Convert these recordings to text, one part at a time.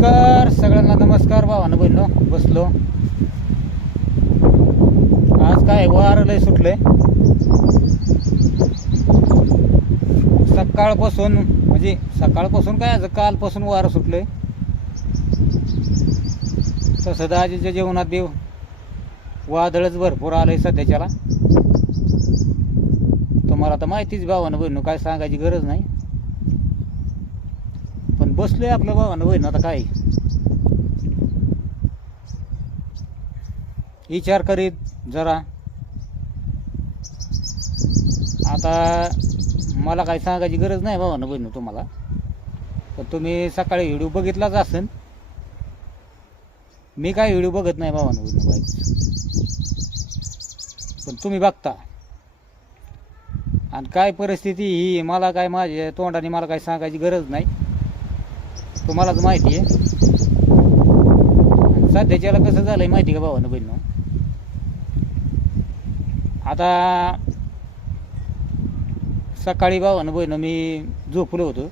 नमस्कार सगळ्यांना नमस्कार भावानं बहिणो बसलो. आज काय वार लय सुटलंय. सकाळपासून म्हणजे सकाळपासून काय आज? कालपासून वारं सुटलंय. तसं दाजीच्या जेवणात देव वादळच भरपूर आलंय सध्याच्याला. तुम्हाला तर माहितीच भावानं बहिणो काय सांगायची गरज नाही. बसलोय आपलं भावानं होईन आता काय? विचार करीत जरा. आता मला काही सांगायची गरज नाही भावानं बहिण तुम्हाला. पण तुम्ही सकाळी व्हिडिओ बघितलाच असेल. मी काय व्हिडिओ बघत नाही भावानं बहिण बाईक पण तुम्ही बघता. आणि काय परिस्थिती ही मला काय माझ्या तोंडाने मला काय सांगायची गरज नाही. तुम्हालाच माहिती आहे. सध्याच्याला कसं झालं आहे माहिती का भावानं बहिणं आता सकाळी भावानं बहिणं मी झोपलो होतो.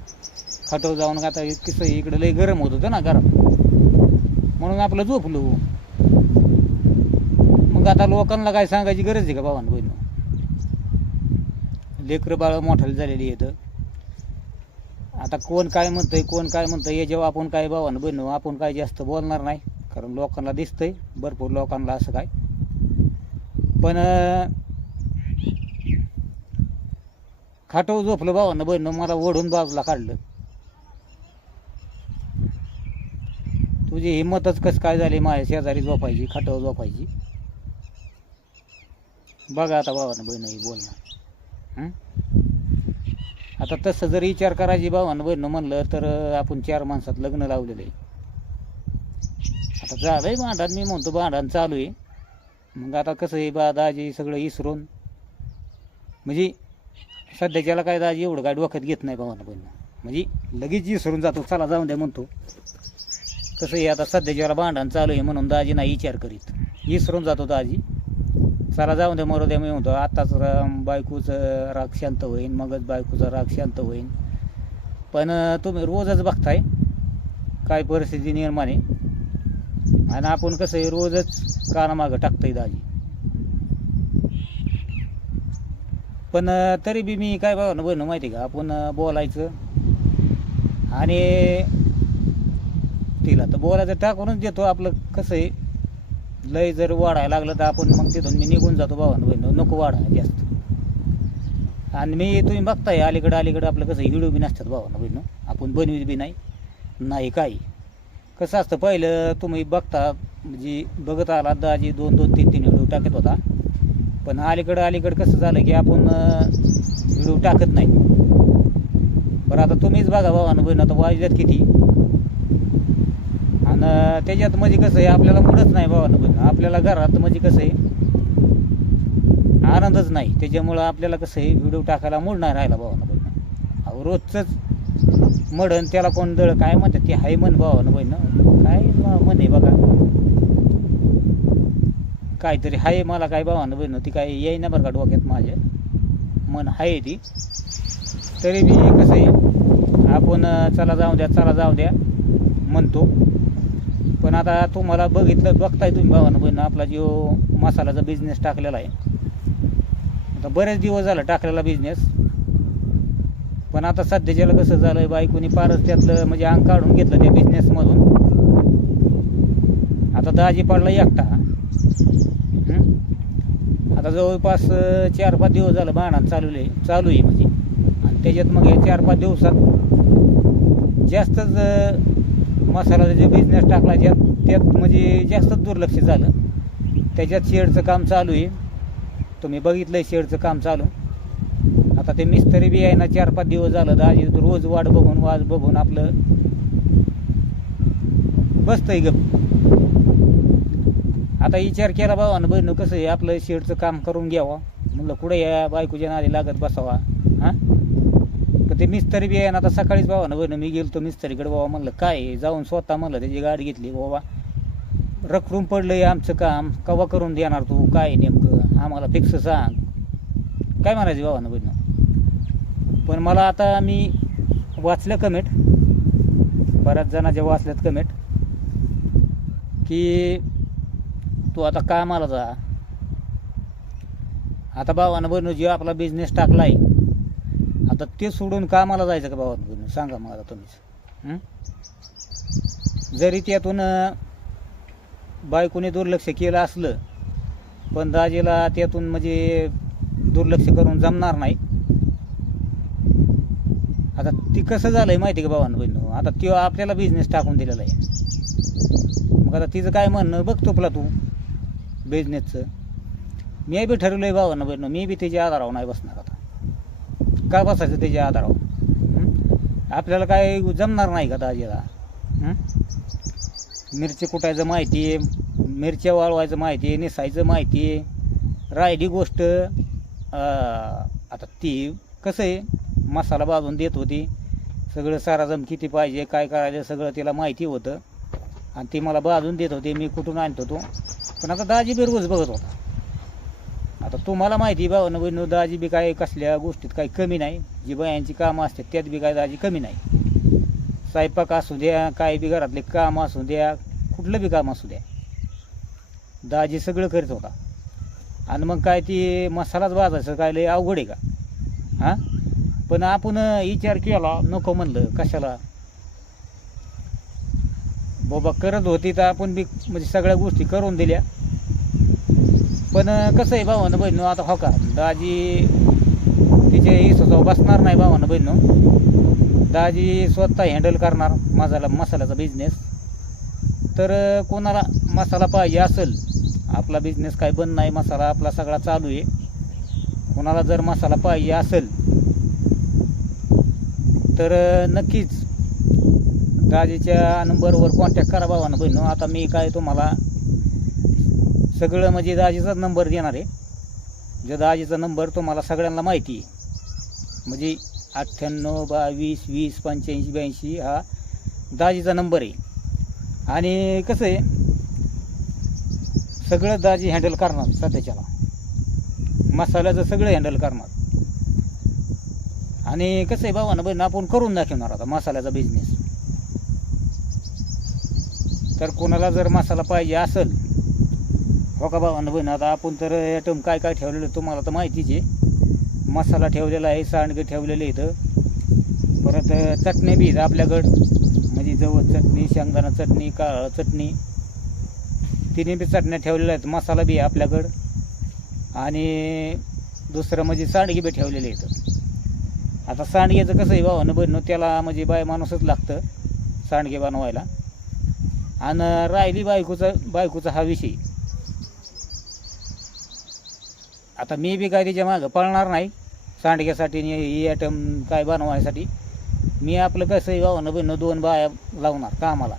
खाटव जाऊन आता कसं इकडं लय गरम होत होतं ना गरम म्हणून आपलं झोपलो. मग आता लोकांना काय सांगायची गरज आहे का भावानं बहिणं लेकरं बाळ मोठाली झालेली आहेत. आता कोण काय म्हणतंय कोण काय म्हणतंय हे जेव्हा आपण काय भावानं बहिण आपण काय जास्त बोलणार नाही कारण लोकांना दिसतंय भरपूर लोकांना असं काय. पण खाटव झोपलं भावानं बहिण मला ओढून बाजूला काढलं. तुझी हिंमतच कसं काय झाली माझ्या शेजारी झोपायची खाटव झोपायची. बघा आता भावानं बहिण ही बोलणं. आता तसं जर विचार करायची भावानं बहिणं म्हणलं तर आपण चार माणसात लग्न लावलेलं. आहे आता झालंय भांडण मी म्हणतो भांडण चालू आहे. मग आता कसं आहे बा दाजी सगळं इसरून. म्हणजे सध्याच्याला काय दाजी एवढं काय डोक्यात घेत नाही भावानं बहिणं. म्हणजे लगेच विसरून जातो चला जाऊन द्या म्हणतो. कसं आहे आता सध्याच्याला भांडण चालू आहे म्हणून दाजी नाही विचार करीत. विसरून जातो दाजी. चला जाऊन दे मरू दे मी म्हणतो आत्ताच बायकोचं राग शांत होईन मगच बायकोचा राग शांत होईन. पण तुम्ही रोजच बघताय काय परिस्थिती निर्माण आहे. आणि आपण कसं आहे रोजच कानामागं टाकतंय दाजी. पण तरी बी मी काय बघा ना बहिण माहिती आहे का आपण बोलायचं. आणि तिला तर बोलायचं टाकूनच देतो आपलं कसं आहे. लय जर वाढायला लागलं तर आपण मग तिथून मी निघून जातो भावानं बहिण नको वाढायला जास्त. आणि मी तुम्ही बघताय अलीकडं अलीकडं आपलं कसं हिडू बी नसतात भावानं बहिण आपण बनवीत बी नाही नाही काही. कसं असतं पहिलं तुम्ही बघता म्हणजे बघत आला दाजी दोन दोन तीन तीन हिडू टाकत होता. पण अलीकडं अलीकडं कसं झालं की आपण हिडू टाकत नाही. बरं आता तुम्हीच बघा भावानं बहिण आता वाजल्यात किती? आणि त्याच्यात म्हणजे कसं आहे आपल्याला मुडच नाही भावानं बहिण आपल्याला घरात म्हणजे कसं आहे आनंदच नाही. त्याच्यामुळं आपल्याला कसं आहे व्हिडिओ टाकायला मूड नाही राहिला भावानं बहिण अहो रोजचंच मडण त्याला कोण दळ काय म्हणतात ते हाय म्हण भावानं बहिण काय म्हणे बघा. काहीतरी हाय मला काय भावानं बहिण ती काय येईना बरं का डोक्यात माझ्या. मन आहे ती. तरी बी कसं आहे आपण चला जाऊ द्या चला जाऊ द्या म्हणतो. पण आता तुम्हाला बघितलं बघताय तुम्ही भावानं बहिणं आपला जो मसाल्याचा बिझनेस टाकलेला आहे. आता बरेच दिवस झाला टाकलेला बिझनेस पण आता सध्याच्याला कसं झालंय बायकोनी फारच त्यातलं म्हणजे अंग काढून घेतलं त्या बिझनेसमधून आता दाजी पाडला एकटा. आता जवळपास चार पाच दिवस झालं भांडण चालू आहे चालू आहे म्हणजे. आणि त्याच्यात मग हे चार पाच दिवसात जास्तच मसाल्याचा जे बिझनेस टाकला ज्यात त्यात म्हणजे जास्तच दुर्लक्ष झालं. त्याच्यात शेडचं काम चालू आहे. तुम्ही बघितलंय शेडचं काम चालू. आता ते मिस्त्री बी आहे ना चार पाच दिवस झालं दाजी रोज वाट बघून वाज बघून आपलं बसतंय गप आता विचार केला भावानं बहिणं कसं आहे आपलं शेडचं काम करून घ्यावं? म्हणलं कुठे या बायकोच्या नादी लागत बसावा? हां? ते मिस्त्री बी आहे ना आता सकाळीच भावानं बरं मी गेलो तो मिस्त्रीकडे बाबा म्हणलं काय आहे? जाऊन स्वतः म्हणलं त्याची गाडी घेतली बाबा रखडून पडलंय आमचं काम कवा करून देणार तू? काय नेमकं? आम्हाला फिक्स सांग. काय म्हणायचं भावानं बहिणं पण मला आता मी वाचलं कमेंट बऱ्याच जणांच्या वाचल्यात कमेंट की तू आता कामाला जा. आता भावानं बहिणू जे आपला बिझनेस टाकला आहे आता ते सोडून कामाला जायचं का भावात सांगा मला तुम्हीच. जरी त्यातून बायकोने दुर्लक्ष केलं असलं पण दाजीला त्यातून म्हणजे दुर्लक्ष करून जमणार नाही. आता ती कसं झालंय माहिती का भावान बहिणू आता ती आपल्याला बिझनेस टाकून दिलेला आहे. मग आता तिचं काय म्हणणं? बघतो तुला तू बिझनेसचं मी बी आहे भावानं बहिणू मी बी तिच्या आधारावर नाही बसणार आता. का बसायचं त्याच्या आधारावर? आपल्याला काय जमणार नाही का दाजीला? मिरची कुटायचं माहिती आहे मिरच्या वाळवायचं माहिती आहे निसायचं माहिती आहे. राहिली गोष्ट अं, आता ती कसं आहे मसाला भाजून देत होती. सगळं साराजम किती पाहिजे काय करायचं सगळं तिला माहिती होतं. आणि ती मला भाजून देत होती मी कुठून आणत होतो पण आता दाजी बी रोज बघत होता. आता तुम्हाला माहिती आहे भावानं बहिणू दाजी बी काय कसल्या गोष्टीत काही कमी नाही. जी बायांची कामं असतात त्यात बी काय दाजी कमी नाही. स्वयंपाक असू द्या काय बी घरातले काम असू द्या कुठलं बी काम असू द्या. दाजी सगळं करीत होता. आणि मग काय ती मसालाच भाजायचं काय लय अवघड आहे का? हां? पण आपण विचार केला नको म्हणलं कशाला? बाबा करत होती तर आपण बी म्हणजे सगळ्या गोष्टी करून दिल्या. पण कसं आहे भावानं बहिणू आता हो का दाजी तिचे हिस्साचा बसणार नाही भावानं बहिणू. दाजी स्वतः हँडल करणार माझाला मसाल्याचा बिझनेस तर कोणाला मसाला पाहिजे असेल आपला बिझनेस काय बंद नाही मसाला आपला सगळा चालू आहे. कोणाला जर मसाला पाहिजे असेल तर नक्कीच दाजीच्या नंबरवर कॉन्टॅक्ट करा भावानं बहिणू. आता मी काय तुम्हाला सगळं म्हणजे दाजीचाच नंबर देणार आहे. जे दाजीचा नंबर तुम्हाला सगळ्यांना माहिती आहे. म्हणजे अठ्ठ्याण्णव बावीस वीस पंच्याऐंशी ब्याऐंशी हा दाजीचा नंबर आहे. आणि कसं आहे सगळं दाजी हँडल करणार सध्याच्याला. मसाल्याचं सगळं हँडल करणार. आणि कसं आहे भावानं ना आपण करून दाखवणार आता मसाल्याचा बिझनेस तर कोणाला जर मसाला पाहिजे असेल हो का भावानं बहिण आता आपण तर ॲटम काय काय ठेवलेलं तुम्हाला तर माहितीच आहे. मसाला ठेवलेला आहे सांडगं ठेवलेलं इथं. परत चटणी बी आहेत आपल्याकडं. म्हणजे जवळ चटणी शेंगदाणा चटणी काळ चटणी. तिने बी चटण्या ठेवलेल्या आहेत मसाला बी आहे आपल्याकडं. आणि दुसरं म्हणजे सांडगे बी ठेवलेले इथं. आता सांडग्याचं कसं आहे भावानं बहिणं त्याला म्हणजे बाय माणूसच लागतं सांडगे बनवायला. आणि राहिली बायकोचा बायकोचा हा विषय. आता मी बी काय त्याच्या मागं पळणार नाही. सांडग्यासाठी आणि ही आयटम काय बनवायसाठी. मी आपलं कसं आहे भावानं बहिणं दोन बाया लावणार कामाला.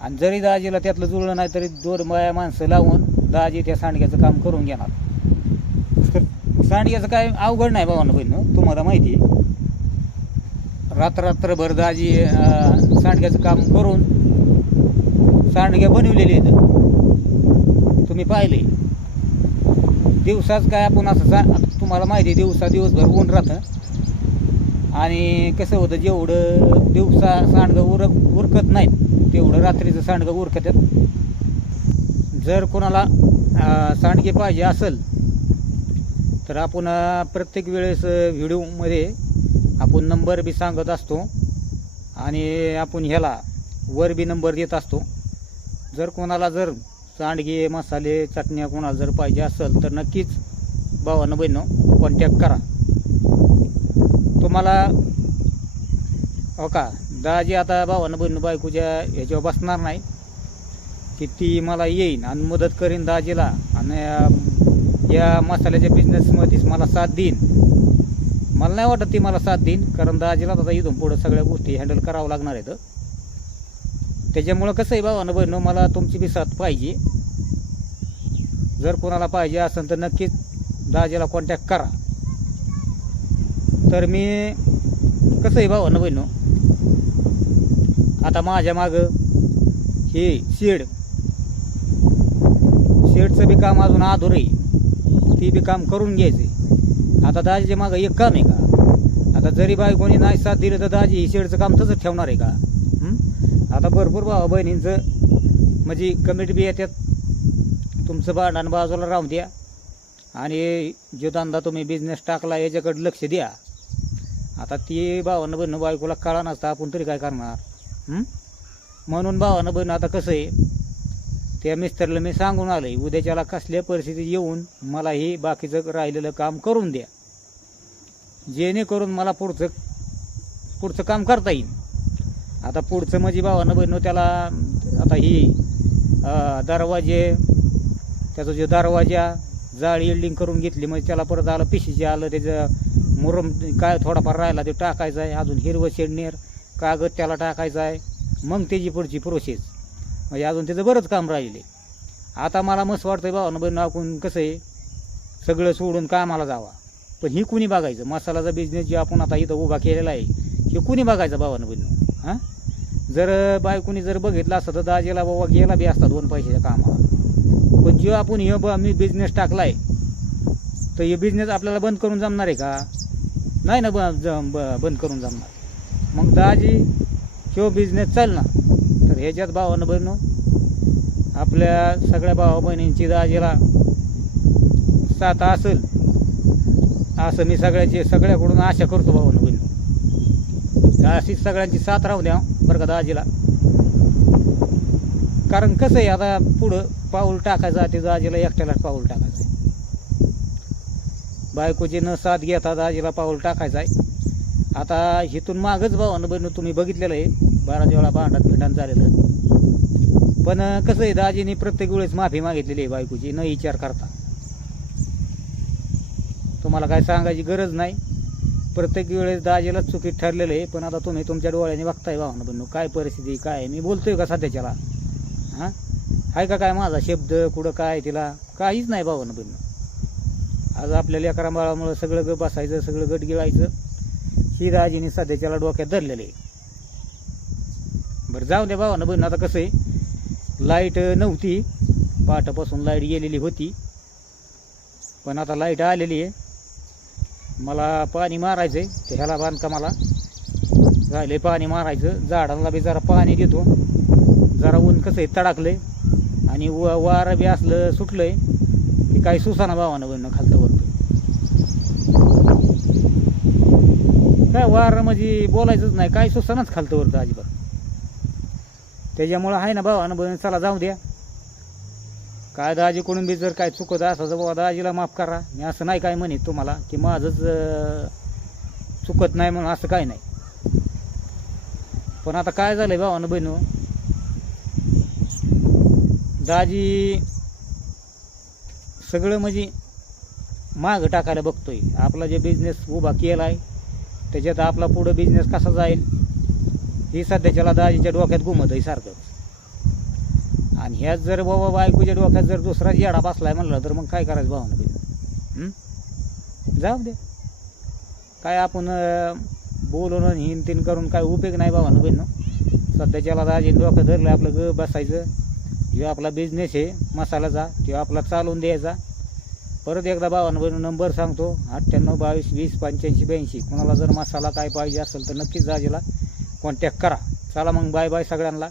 आणि जरी दाजीला त्यातलं जुळलं नाही तरी दोन बाया माणसं लावून दाजी त्या सांडग्याचं काम करून घेणार. तर सांडग्याचं काय अवघड नाही भावानं बहिणं तुम्हाला माहिती आहे. रात्ररात्रभर दाजी सांडग्याचं काम करून सांडग्या बनवलेली आहेत. तुम्ही पाहिले? दिवसाच काय आपण असं सा तुम्हाला माहिती आहे दिवसा दिवसभर ऊन राहतं. आणि कसं होतं जेवढं दिवसा सांडगं उरक उरकत नाहीत तेवढं रात्रीचं सांडगं उरकतात. जर कोणाला सांडगे पाहिजे असेल तर आपण प्रत्येक वेळेस व्हिडिओमध्ये आपण नंबर बी सांगत असतो. आणि आपण ह्याला वर बी नंबर देत असतो. जर कोणाला जर सांडगे मसाले चटण्या कोणाला जर पाहिजे असेल तर नक्कीच भावानं बहिणं कॉन्टॅक्ट करा. तुम्हाला हो का? दाजी आता भावानं बहिणं बायकोच्या ह्याच्यावर बसणार नाही. की ती मला येईन आणि मदत करीन दाजीला आणि या मसाल्याच्या बिझनेसमध्येच मला साथ देईन. मला नाही वाटत ती मला साथ देईन कारण दाजीला आता इथून पुढं सगळ्या गोष्टी हँडल करावं लागणार आहेत. त्याच्यामुळं कसं आहे भावानं बहिणं मला तुमची बी साथ पाहिजे. जर कोणाला पाहिजे असेल तर नक्कीच दाजीला कॉन्टॅक्ट करा. तर मी कसं आहे भावानं बहिणं? आता माझ्या मागं हे शेड. शेडचं बी काम अजून आधुर आहे. ते बी काम करून घ्यायचं आता दाजीच्या मागं एक काम आहे का? आता जरी बायकोनी नाही साथ दिलं तर दाजी हे शेडचं काम तसंच ठेवणार आहे का? आता भरपूर भावा बहिणींचं म्हणजे कमिटी बी येतात तुमचं भांडण बाजूला राहून द्या. आणि जो धंदा तुम्ही बिझनेस टाकला याच्याकडे लक्ष द्या. आता ती भावानं बहिणं बायकोला कळा नसता आपण तरी काय करणार? म्हणून भावानं बहिणं आता कसं आहे त्या मिस्टरला मी सांगून आलं आहे उद्याच्याला कसल्या परिस्थितीत येऊन मला हे बाकीचं राहिलेलं काम करून द्या. जेणेकरून मला पुढचं पुढचं काम करता येईल. आता पुढचं म्हणजे भावानं बहिणं त्याला आता ही दरवाजे त्याचा जो दरवाजा जाळ इल्डिंग करून घेतली म्हणजे त्याला परत आलं पिशीचे आलं त्याचं मुरम काय थोडाफार राहिला ते टाकायचं आहे अजून हिरवं शेडनेर कागद त्याला टाकायचं आहे मग त्याची पुढची प्रोसेस म्हणजे अजून त्याचं बरंच काम राहिले आता मला मस्त वाटतं भावानं बहिणं आपण कसं आहे सगळं सोडून कामाला जावा. पण ही कुणी बघायचं? मसालाचा बिझनेस जे आपण आता इथं उभा केलेला आहे हे कुणी बघायचं भावानं बहिण? हां? जर बायकोनी जर बघितलं असतं तर दाजीला बाबा गेला बी असता दोन पैशाच्या कामाला. पण जो आपण हे बा मी बिझनेस टाकलाय तर हे बिझनेस आपल्याला बंद करून जमणार आहे का? नाही ना ब ब- बंद करून जमणार. मग दाजी ह्यो बिझनेस चालणार तर ह्याच्यात भावानं बहिणं आपल्या सगळ्या भावा बहिणींची दाजीला साथ असेल असं मी सगळ्याची सगळ्याकडून आशा करतो भावानं बहिणी अशीच सगळ्यांची साथ राहू द्या बरं का दाजीला. कारण कसं आहे आता पुढं पाऊल टाकायचं ते दाजीला एकट्यालाच पाऊल टाकायचं आहे. बायकोची न साथ घेता दाजीला पाऊल टाकायचं आहे. आता इथून मागच भावानं बहिणं तुम्ही बघितलेलं आहे बाराच वेळा भांडण भिंडाण झालेलं. पण कसं आहे दाजीने प्रत्येक वेळेस माफी मागितलेली आहे बायकोची न विचार करता. तुम्हाला काय सांगायची गरज नाही? प्रत्येक वेळेस दाजीला चुकीत ठरलेलं आहे पण आता तुम्ही तुमच्या डोळ्याने बघताय भावना बनू काय परिस्थिती काय मी बोलतोय का सध्याच्याला? हां? आहे का काय माझा शब्द कुठं काय तिला? काहीच नाही भावना बनू आज आपल्या अकरा बाळामुळं सगळं ग बसायचं सगळं गट गिळायचं. ही दाजीने सध्याच्याला डोक्यात धरलेलं आहे. बरं जाऊ द्या भावानं बहिण आता कसं आहे? लाइट नव्हती. पहाटापासून लाइट गेलेली होती. पण आता लाइट आलेली आहे. मला पाणी मारायचं आहे ते ह्याला बांधकामाला. राहिले पाणी मारायचं झाडांना बी जरा पाणी देतो. जरा ऊन कसं आहे तडाकलंय आणि व वारं बी असलं सुटलं आहे की काही सुसाना भावानं बनणं खालतं वरतं. काय वारं म्हणजे बोलायचंच नाही काही सुसानाच खालतं वरतं अजिबात. त्याच्यामुळं आहे ना भावानं बन चला जाऊ द्या. काय दाजीकडून बी जर काय चुकत असं तर बाबा दाजीला माफ करा. मी असं नाही काय म्हणत तुम्हाला की माझंच चुकत नाही म्हणून असं काय नाही. पण आता काय झालं आहे भावानं बहिणू दाजी सगळं म्हणजे मागं टाकायला बघतोय. आपला जे बिझनेस उभा केला आहे त्याच्यात आपला पुढं बिझनेस कसा जाईल ही सध्याच्याला दाजीच्या डोक्यात घुमत आहे सारखं. आणि ह्याच जर बाबा बायकोच्या डोक्यात जर दुसरा येडा बसलाय म्हणलं तर मग काय करायचं भावना जाऊ दे. काय आपण बोलून आणि हिन तीन करून काय उपयोग नाही भावानं बहिण सध्याच्याला दाजी डोकं धरलं आपलं ग बसायचं. जो आपला बिझनेस आहे मसाल्याचा तो आपला चालवून द्यायचा. परत एकदा भावानं बहिण नंबर सांगतो. अठ्ठ्याण्णव बावीस वीस पंच्याऐंशी ब्याऐंशी. कोणाला जर मसाला काय पाहिजे असेल तर नक्कीच जाजेला कॉन्टॅक्ट करा. चला मग बाय बाय सगळ्यांना.